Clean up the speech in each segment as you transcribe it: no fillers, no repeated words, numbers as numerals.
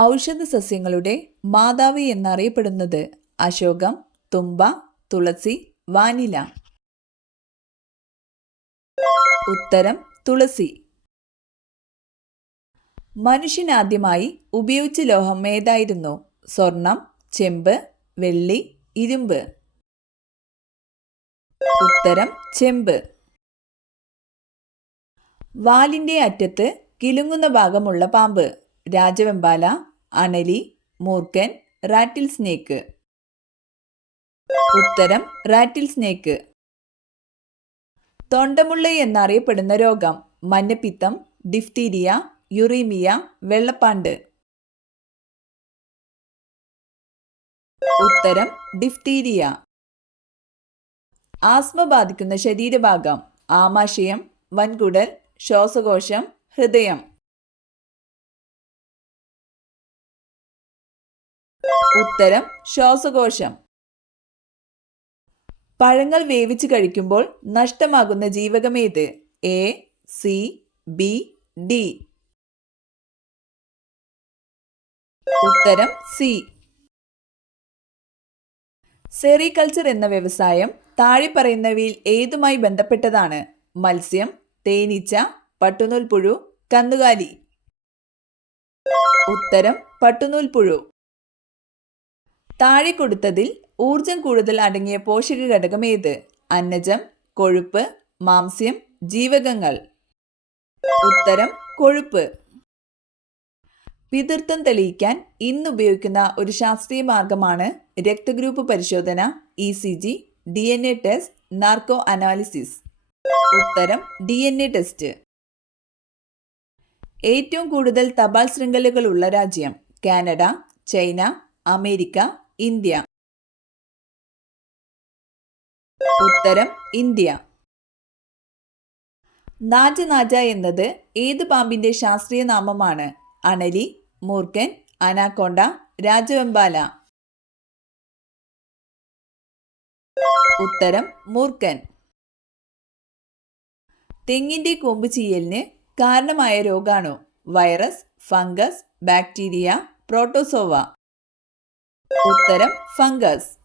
ഔഷധ സസ്യങ്ങളുടെ മാതാവ് എന്നറിയപ്പെടുന്നത് അശോകം, തുമ്പ, തുളസി, വാനില. ഉത്തരം തുളസി. മനുഷ്യനാദ്യമായി ഉപയോഗിച്ച ലോഹം ഏതായിരുന്നു? സ്വർണം, ചെമ്പ്, വെള്ളി, ഇരുമ്പ്. ഉത്തരം ചെമ്പ്. വാലിന്റെ അറ്റത്ത് കിലുങ്ങുന്ന ഭാഗമുള്ള പാമ്പ്? രാജവെമ്പാല, അണലി, മൂർഖൻ, റാറ്റിൽ സ്നേക്ക്. ഉത്തരം റാറ്റിൽ സ്നേക്ക്. തൊണ്ടമുള്ള എന്നറിയപ്പെടുന്ന രോഗം? മഞ്ഞപ്പിത്തം, ഡിഫ്തീരിയ, യുറീമിയ, വെള്ളപ്പാണ്ട്. ഉത്തരം ഡിഫ്തീരിയ. ആസ്മ ബാധിക്കുന്ന ശരീരഭാഗം? ആമാശയം, വൻകുടൽ, ശ്വാസകോശം, ഹൃദയം. ഉത്തരം ശ്വാസകോശം. പഴങ്ങൾ വേവിച്ച് കഴിക്കുമ്പോൾ നഷ്ടമാകുന്ന ജീവകമേത്? A, C, B, D. ഉത്തരം സി. സെറികൾച്ചർ എന്ന വ്യവസായം താഴെ പറയുന്നവയിൽ ഏതുമായി ബന്ധപ്പെട്ടതാണ്? മത്സ്യം, തേനീച്ച, പട്ടുനൂൽപ്പുഴു, കന്നുകാലി. ഉത്തരം പട്ടുനൂൽപ്പുഴു. താഴെ കൊടുത്തതിൽ ഊർജം കൂടുതൽ അടങ്ങിയ പോഷക ഘടകം ഏത്? അന്നജം, കൊഴുപ്പ്, മാംസ്യം, ജീവകങ്ങൾ. ഉത്തരം കൊഴുപ്പ്. പിതൃത്വം തെളിയിക്കാൻ ഇന്ന് ഉപയോഗിക്കുന്ന ഒരു ശാസ്ത്രീയ മാർഗമാണ് രക്തഗ്രൂപ്പ് പരിശോധന, ECG, DNA test, narco analysis. ഉത്തരം DNA ടെസ്റ്റ്. ഏറ്റവും കൂടുതൽ തപാൽ ശൃംഖലകളുള്ള രാജ്യം? Canada, China, America, India. ഉത്തരം ഇന്ത്യ. നാജനാജ എന്നത് ഏത് പാമ്പിന്റെ ശാസ്ത്രീയ നാമമാണ്? അണലി, മൂർഖൻ, അനാക്കോണ്ട, രാജവെമ്പാല. ഉത്തരം മൂർഖൻ. തെങ്ങിന്റെ കൊമ്പ് ചീയലിന് കാരണമായ രോഗാണു? Virus, fungus, bacteria, protozoa. ഉത്തരം ഫംഗസ്.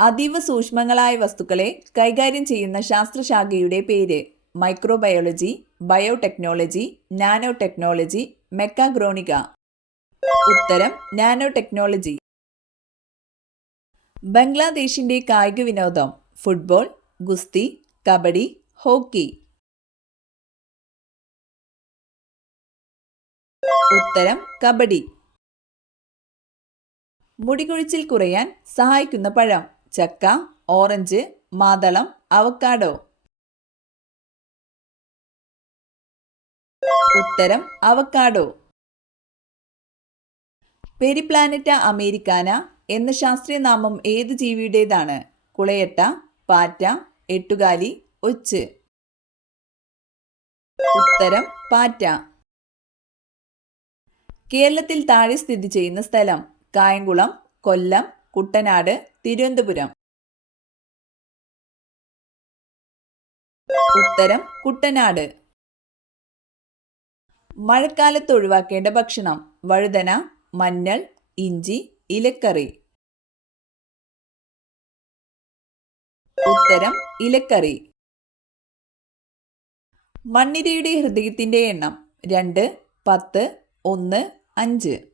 അതീവ സൂക്ഷ്മങ്ങളായ വസ്തുക്കളെ കൈകാര്യം ചെയ്യുന്ന ശാസ്ത്രശാഖയുടെ പേര്? Microbiology, biotechnology, nano technology, mechatronics. ഉത്തരം നാനോ ടെക്നോളജി. ബംഗ്ലാദേശിന്റെ കായിക വിനോദം? ഫുട്ബോൾ, ഗുസ്തി, കബഡി, ഹോക്കി. ഉത്തരം കബഡി. മുടികൊഴിച്ചിൽ കുറയാൻ സഹായിക്കുന്ന പഴം? ചക്ക, ഓറഞ്ച്, മാതളം, അവക്കാഡോ. ഉത്തരം അവക്കാഡോ. പെരിപ്ലാനറ്റ അമേരിക്കാന എന്ന ശാസ്ത്രീയ നാമം ഏത് ജീവിയുടേതാണ്? കുളയട്ട, പാറ്റ, എട്ടുകാലി, ഒച്ച്. ഉത്തരം പാറ്റ. കേരളത്തിൽ താഴെ സ്ഥിതി ചെയ്യുന്ന സ്ഥലം? കായംകുളം, കൊല്ലം, കുട്ടനാട്, തിരുവനന്തപുരം. ഉത്തരം കുട്ടനാട്. മഴക്കാലത്ത് ഒഴിവാക്കേണ്ട ഭക്ഷണം? വഴുതന, മഞ്ഞൾ, ഇഞ്ചി, ഇലക്കറി. ഉത്തരം ഇലക്കറി. മണ്ണിരയുടെ ഹൃദയത്തിന്റെ എണ്ണം? 2, 10, 1, 5.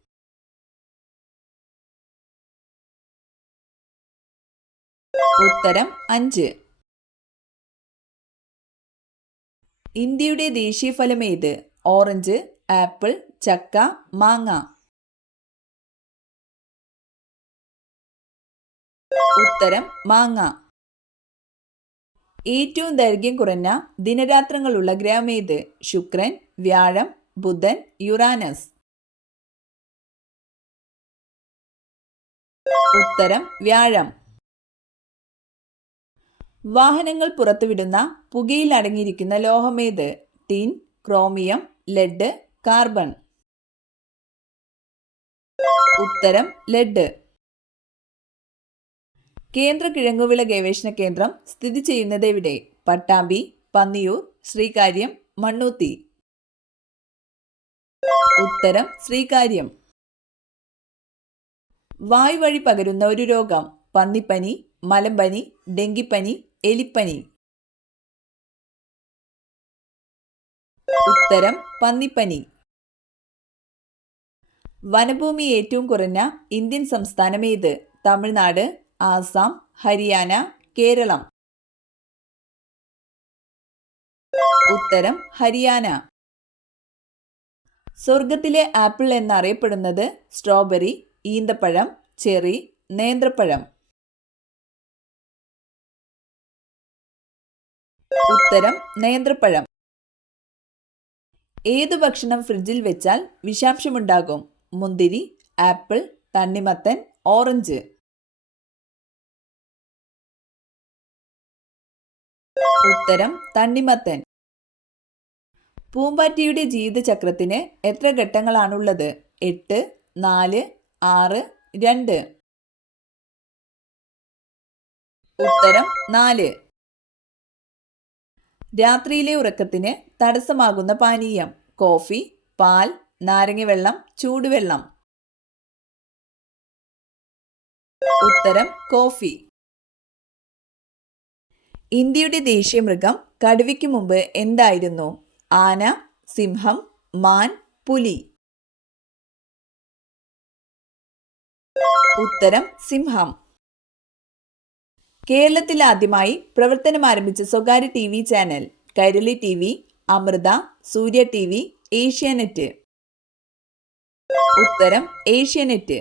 ഉത്തരം 5. ഇന്ത്യയുടെ ദേശീയ ഫലം ഏത്? ഓറഞ്ച്, ആപ്പിൾ, ചക്ക, മാങ്ങ. ഉത്തരം മാങ്ങ. ഏറ്റവും ദൈർഘ്യം കുറഞ്ഞ ദിനരാത്രങ്ങളുള്ള ഗ്രഹം ഏത്? ശുക്രൻ, വ്യാഴം, ബുധൻ, യുറാനസ്. ഉത്തരം വ്യാഴം. വാഹനങ്ങൾ പുറത്തുവിടുന്ന പുകയിൽ അടങ്ങിയിരിക്കുന്ന ലോഹമേത്? Tin, chromium, lead, carbon. ഉത്തരം ലെഡ്. കേന്ദ്ര കിഴങ്ങുവിള ഗവേഷണ കേന്ദ്രം സ്ഥിതി ചെയ്യുന്നത് എവിടെ? പട്ടാമ്പി, പന്നിയൂർ, ശ്രീകാര്യം, മണ്ണൂത്തി. ഉത്തരം ശ്രീകാര്യം. വായു വഴി പകരുന്ന ഒരു രോഗം. പന്നിപ്പനി, മലമ്പനി, ഡെങ്കിപ്പനി, എലിപ്പനി. ഉത്തരം പന്നിപ്പനി. വനഭൂമി ഏറ്റവും കുറഞ്ഞ ഇന്ത്യൻ സംസ്ഥാനം ഏത്? തമിഴ്നാട്, ആസാം, ഹരിയാന, കേരളം. ഉത്തരം ഹരിയാന. സ്വർഗത്തിലെ ആപ്പിൾ എന്നറിയപ്പെടുന്നത് സ്ട്രോബെറി, ഈന്തപ്പഴം, ചെറി, നേന്ത്രപ്പഴം. ഉത്തരം നേന്ത്രപ്പഴം. ഏതു ഭക്ഷണം ഫ്രിഡ്ജിൽ വെച്ചാൽ വിഷാംശമുണ്ടാകും? മുന്തിരി, ആപ്പിൾ, തണ്ണിമത്തൻ, ഓറഞ്ച്. ഉത്തരം തണ്ണിമത്തൻ. പൂമ്പാറ്റയുടെ ജീവിതചക്രത്തിന് എത്ര ഘട്ടങ്ങളാണുള്ളത്? 8, 4, 6, 2. ഉത്തരം 4. രാത്രിയിലെ ഉറക്കത്തിന് തടസ്സമാകുന്ന പാനീയം? കോഫി, പാൽ, നാരങ്ങവെള്ളം, ചൂടുവെള്ളം. ഉത്തരം കോഫി. ഇന്ത്യയുടെ ദേശീയ മൃഗം കടുവയ്ക്ക് മുമ്പ് എന്തായിരുന്നു? ആന, സിംഹം, മാൻ, പുലി. ഉത്തരം സിംഹം. കേരളത്തിൽ ആദ്യമായി പ്രവർത്തനം ആരംഭിച്ച സ്വകാര്യ TV channel? Kairali TV, Amrita, Surya TV, Asianet. ഉത്തരം ഏഷ്യാനെറ്റ്.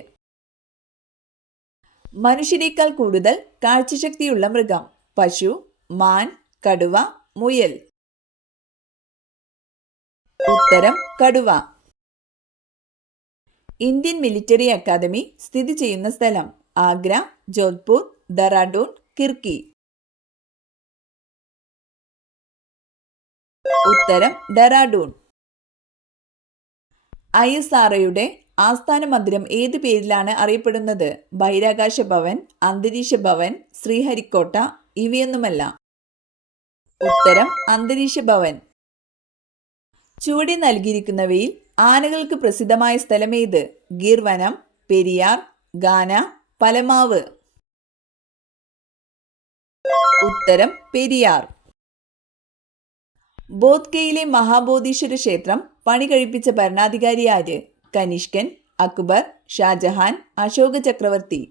മനുഷ്യനേക്കാൾ കൂടുതൽ കാഴ്ചശക്തിയുള്ള മൃഗം? പശു, മാൻ, കടുവ, മുയൽ. ഉത്തരം കടുവ. ഇന്ത്യൻ മിലിറ്ററി അക്കാദമി സ്ഥിതി ചെയ്യുന്ന സ്ഥലം? ആഗ്ര, ജോധ്പൂർ, ഡെറാഡൂൺ, കിർക്കി. ഉത്തരം ഡെറാഡൂൺ. ISROയുടെ ആസ്ഥാന മന്ദിരം ഏത് പേരിലാണ് അറിയപ്പെടുന്നത്? ബഹിരാകാശ ഭവൻ, അന്തരീക്ഷ ഭവൻ, ശ്രീഹരിക്കോട്ട, ഇവയൊന്നുമല്ല. ഉത്തരം അന്തരീക്ഷ ഭവൻ. ചുവടെ നൽകിയിരിക്കുന്നവയിൽ ആനകൾക്ക് പ്രസിദ്ധമായ സ്ഥലമേത്? ഗിർ വനം, പെരിയാർ, ഗാന, പലമാവ്. ഉത്തരം പെരിയാർ. ബോധ്ഗയയിലെ മഹാബോധീശ്വര ക്ഷേത്രം പണി കഴിപ്പിച്ച ഭരണാധികാരി ആര്? കനിഷ്കൻ, അക്ബർ, ഷാജഹാൻ, അശോക ചക്രവർത്തി.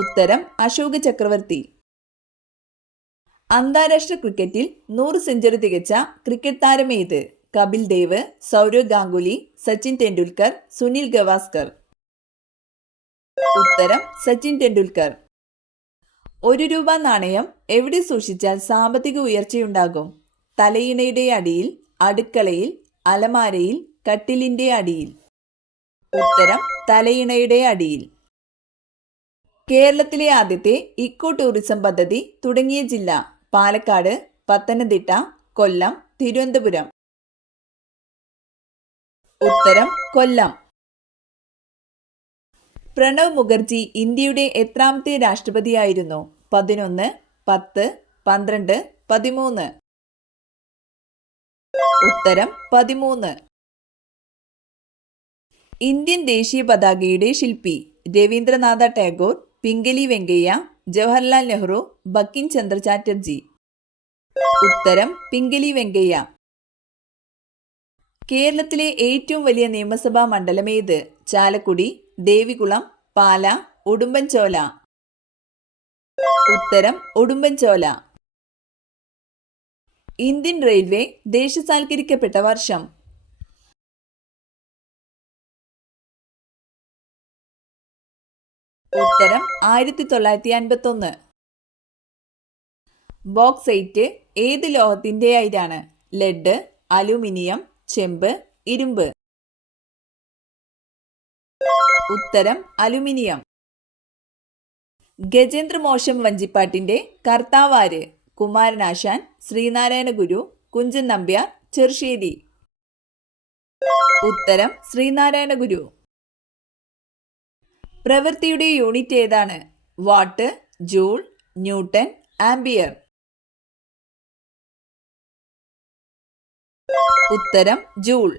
ഉത്തരം അശോക ചക്രവർത്തി. അന്താരാഷ്ട്ര ക്രിക്കറ്റിൽ 100 സെഞ്ചുറി തികച്ച ക്രിക്കറ്റ് താരമേത്? കപിൽ ദേവ്, സൗരവ് ഗാംഗുലി, സച്ചിൻ ടെണ്ടുൽക്കർ, സുനിൽ ഗവാസ്കർ. ഉത്തരം സച്ചിൻ ടെണ്ടുൽക്കർ. 1 രൂപ നാണയം എവിടെ സൂക്ഷിച്ചാൽ സാമ്പത്തിക ഉയർച്ചയുണ്ടാകും? തലയിണയുടെ അടിയിൽ, അടുക്കളയിൽ, അലമാരയിൽ, കട്ടിലിന്റെ അടിയിൽ. ഉത്തരം തലയിണയുടെ അടിയിൽ. കേരളത്തിലെ ആദ്യത്തെ ഇക്കോ ടൂറിസം പദ്ധതി തുടങ്ങിയ ജില്ല? പാലക്കാട്, പത്തനംതിട്ട, കൊല്ലം, തിരുവനന്തപുരം. ഉത്തരം കൊല്ലം. പ്രണവ് മുഖർജി ഇന്ത്യയുടെ എത്രാമത്തെ രാഷ്ട്രപതിയായിരുന്നു? 11, 10, 12, 13. ഉത്തരം 13. ഇന്ത്യൻ ദേശീയ പതാകയുടെ ശില്പി? രവീന്ദ്രനാഥ ടാഗോർ, പിംഗലി വെങ്കയ്യ, ജവഹർലാൽ നെഹ്റു, ബങ്കിം ചന്ദ്ര ചാറ്റർജി. ഉത്തരം പിംഗലി വെങ്കയ്യ. കേരളത്തിലെ ഏറ്റവും വലിയ നിയമസഭാ മണ്ഡലം ഏത്? ചാലക്കുടി, ദേവികുളം, പാല, ഉടുമ്പൻചോല. ഉത്തരം ഉടുമ്പൻചോല. ഇന്ത്യൻ റെയിൽവേ ദേശസാൽക്കരിക്കപ്പെട്ട വർഷം? ഉത്തരം 1951. ബോക്സൈറ്റ് ഏത് ലോഹത്തിന്റെ അയിരാണ്? ലെഡ്, അലൂമിനിയം, ചെമ്പ്, ഇരുമ്പ്. ഉത്തരം അലുമിനിയം. ഗജേന്ദ്ര മോക്ഷം വഞ്ചിപ്പാട്ടിന്റെ കർത്താവാര്? കുമാരനാശാൻ, ശ്രീനാരായണ ഗുരു, കുഞ്ചൻ നമ്പ്യാർ, ചെറുശ്ശേരി. ഉത്തരം ശ്രീനാരായണ ഗുരു. പ്രവൃത്തിയുടെ യൂണിറ്റ് ഏതാണ്? What, joule, newton, ampere. ഉത്തരം ജൂൾ.